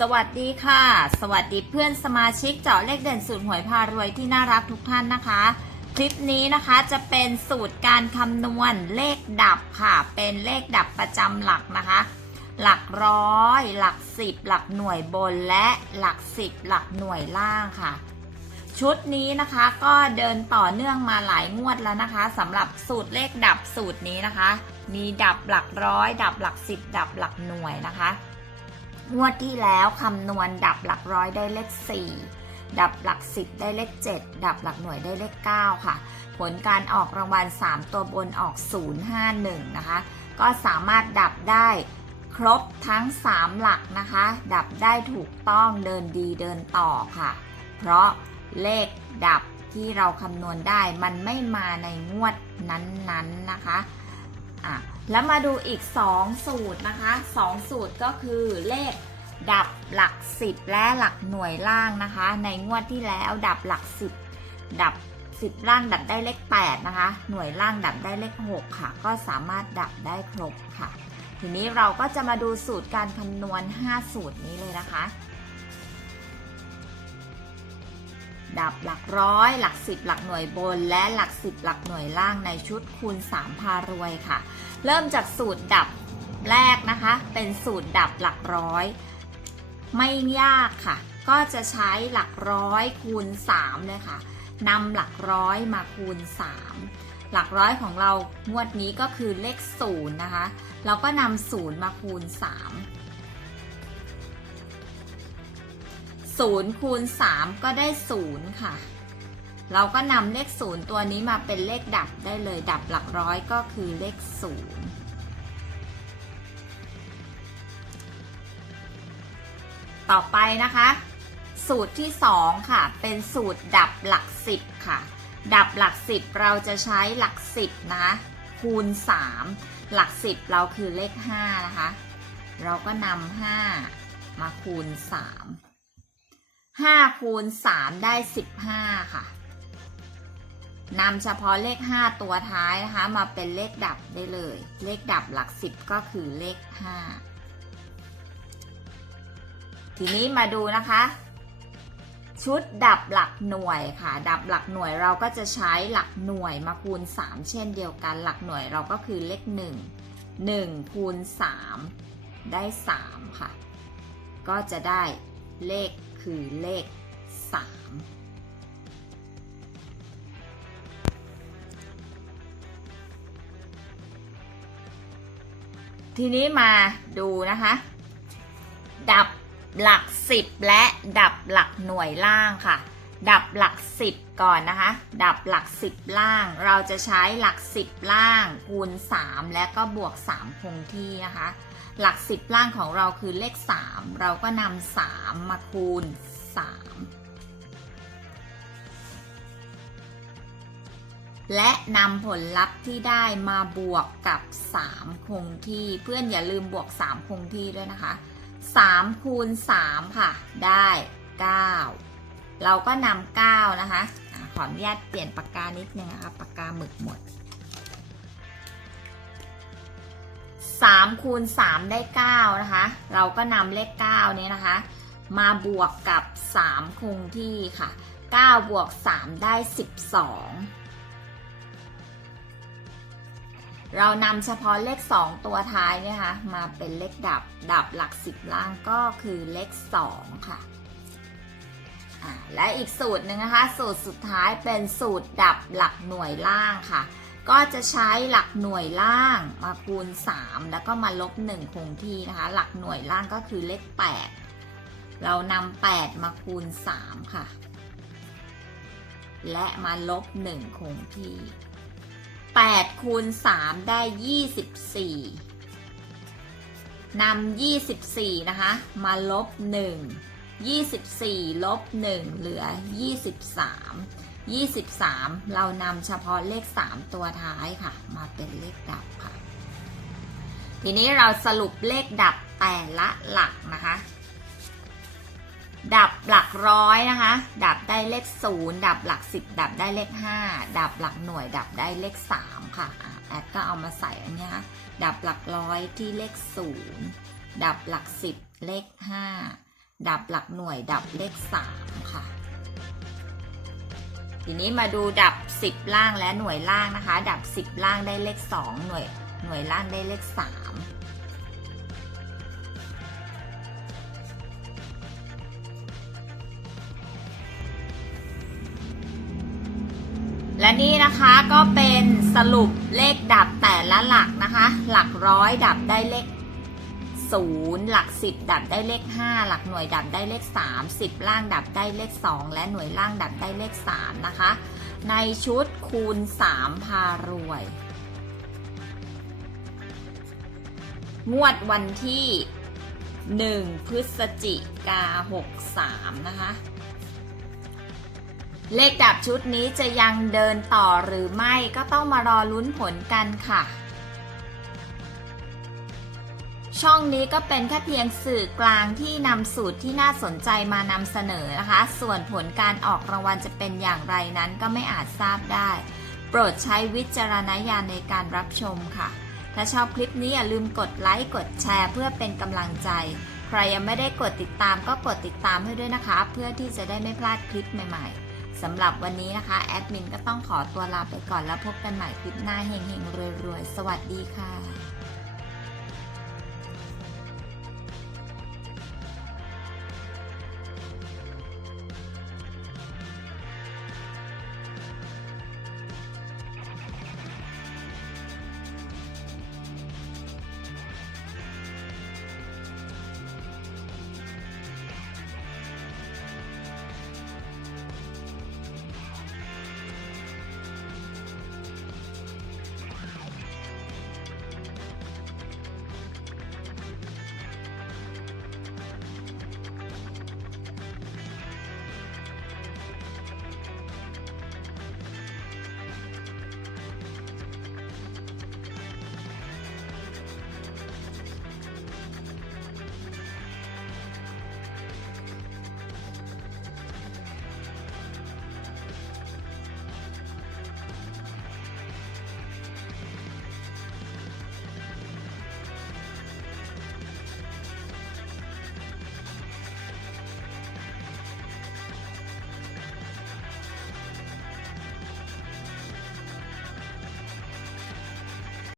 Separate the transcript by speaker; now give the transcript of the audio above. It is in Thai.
Speaker 1: สวัสดีค่ะ สวัสดีเพื่อนสมาชิกเจาะเลขเด่นสูตรหวยพารวยที่น่ารักทุกท่านนะคะ คลิปนี้นะคะจะเป็นสูตรการคำนวณเลขดับค่ะ เป็นเลขดับประจำหลักนะคะ หลักร้อย หลักสิบหลักหน่วยบนและหลักสิบหลักหน่วยล่างค่ะ ชุดนี้นะคะก็เดินต่อเนื่องมาหลายงวดแล้วนะคะสำหรับสูตรเลขดับสูตรนี้นะคะ มีดับหลักร้อย ดับหลักสิบดับหลักหน่วยนะคะ งวดที่แล้วคำนวณดับหลักร้อยได้เลข 4 ดับหลัก 10 ได้เลข 7 ดับหลักหน่วยได้เลข 9 ค่ะ ผลการออกรางวัล 3 ตัวบนออก 051 นะคะ ก็สามารถดับได้ครบทั้ง 3 หลักนะคะ ดับได้ถูกต้องเดินดีเดินต่อค่ะ เพราะเลขดับที่เราคำนวณได้มันไม่มาในงวดนั้นๆนนะคะ อะแล้วมาดูอีก 2 สูตรนะคะ 2 สูตรก็คือเลขดับหลัก 10 และหลักหน่วยล่างนะคะ ในงวดที่แล้วดับหลัก 10 ดับ 10 ล่างดับได้เลข 8 นะคะ หน่วยล่างดับได้เลข 6 ค่ะ ก็สามารถดับได้ครบค่ะ ทีนี้เราก็จะมาดูสูตรการคำนวณ 5 สูตรนี้เลยนะคะ ดับหลักร้อย หลักสิบหลักหน่วยบน และหลักสิบหลักหน่วยล่างในชุดคูณ 3 พารวยค่ะ เริ่มจากสูตรดับแรกนะคะ เป็นสูตรดับหลักร้อย ไม่ยากค่ะ ก็จะใช้หลักร้อยคูณ3เลยค่ะนำหลักร้อยมาคูณ 3 หลักร้อยของเรางวดนี้ก็คือเลข0นะคะ เราก็นำ0มาคูณ 3 0คูณ3 ก็ได้ 0 ค่ะ เราก็นำเลข 0 ตัวนี้มาเป็นเลขดับได้เลย ดับหลักร้อยก็คือเลข 0ต่อไปนะคะ สูตรที่ 2 ค่ะ เป็นสูตรดับหลัก 10 ค่ะ ดับหลัก 10 เราจะใช้หลัก 10 นะคะคูณ 3 หลัก 10 เราคือเลข 5 นะคะ เราก็นำ5มาคูณ 3 5คูณ3ได้15ค่ะนำเฉพาะเลข 5 ตัวท้ายนะคะ มาเป็นเลขดับได้เลย เลขดับหลัก 10 ก็คือเลข 5 ทีนี้มาดูนะคะ ชุดดับหลักหน่วยค่ะ ดับหลักหน่วยเราก็จะใช้หลักหน่วยมาคูณ 3 เช่นเดียวกัน หลักหน่วยเราก็คือเลข 1 1 คูณ 3 ได้ 3 ค่ะ ก็จะได้เลข คือเลข 3 ทีนี้มาดูนะคะ ดับหลัก 10 และดับหลักหน่วยล่างค่ะ ดับหลัก 10 ก่อนนะคะ ดับหลัก 10 ล่าง เราจะใช้หลัก 10 ล่างคูณ 3 และก็บวก 3 คงที่นะคะ หลัก10ล่างของเราคือเลข 3 เราก็นำ3มาคูณ 3 และนำผลลัพธ์ที่ได้มาบวกกับ 3 คงที่เพื่อนอย่าลืมบวก 3 คงที่ด้วยนะคะ 3 คูณ 3 ค่ะ ได้ 9 เราก็นำ9นะคะอะขออนุญาตเปลี่ยนปากกานิดนึงนะคะปากกาหมึกหมด 3คูณ3ได้9นะคะ เราก็นำเลข9นี้นะคะ มาบวกกับ 3 คงที่ค่ะ 9 บวก 3 ได้ 12 เรานำเฉพาะเลข 2 ตัวท้ายเนี่ยค่ะมาเป็นเลขดับ ดับหลัก 10 ล่างก็คือเลข 2 ค่ะและอีกสูตรหนึ่งนะคะ สูตรสุดท้ายเป็นสูตรดับหลักหน่วยล่างค่ะ ก็จะใช้หลักหน่วยล่างมาคูณ 3 แล้วก็มาลบ 1 คงที่นะคะ หลักหน่วยล่างก็คือเลข 8 เรานำ8มาคูณ 3 ค่ะ และมาลบ 1 คงที่ 8 คูณ 3 ได้ 24นำ24 นะคะ มาลบ 1 24 ลบ 1 เหลือ 23 23 เรานำเฉพาะเลข 3 ตัวท้ายค่ะ มาเป็นเลขดับค่ะ ทีนี้เราสรุปเลขดับแต่ละหลักนะคะ ดับหลักร้อยนะคะ ดับได้เลขศูนย์ดับหลักสิบดับได้เลขห้าดับหลักหน่วยดับได้เลขสามค่ะแอดก็เอามาใส่อันเนี้ยค่ะดับหลักร้อยที่เลขศูนย์ดับหลักสิบเลขห้าดับหลักหน่วยดับเลขสามค่ะ ทีนี้มาดูดับ 10 ล่างและหน่วยล่างนะคะ ดับ 10 ล่างได้เลข 2 หน่วยหน่วยล่างได้เลข 3 และนี่นะคะก็เป็นสรุปเลขดับแต่ละหลักนะคะ หลักร้อยดับได้เลข 0 หลัก 10 ดับได้เลข 5 หลักหน่วยดับได้เลข 3 10 ล่างดับได้เลข 2 และหน่วยล่างดับได้เลข 3 นะคะ ในชุดคูณ 3 พารวย งวดวันที่ 1 พฤศจิกา 63 นะคะเลขดับชุดนี้จะยังเดินต่อหรือไม่ก็ต้องมารอลุ้นผลกันค่ะ ช่องนี้ก็เป็นแค่เพียงสื่อกลางที่นำสูตรที่น่าสนใจมานำเสนอนะคะ ส่วนผลการออกรางวัลจะเป็นอย่างไรนั้นก็ไม่อาจทราบได้ โปรดใช้วิจารณญาณในการรับชมค่ะ ถ้าชอบคลิปนี้อย่าลืมกดไลค์กดแชร์เพื่อเป็นกำลังใจ ใครยังไม่ได้กดติดตามก็กดติดตามให้ด้วยนะคะ เพื่อที่จะได้ไม่พลาดคลิปใหม่ ๆสำหรับวันนี้นะคะแอดมินก็ต้องขอตัวลาไปก่อนแล้วพบกันใหม่คลิปหน้าเฮงๆรวยๆสวัสดีค่ะ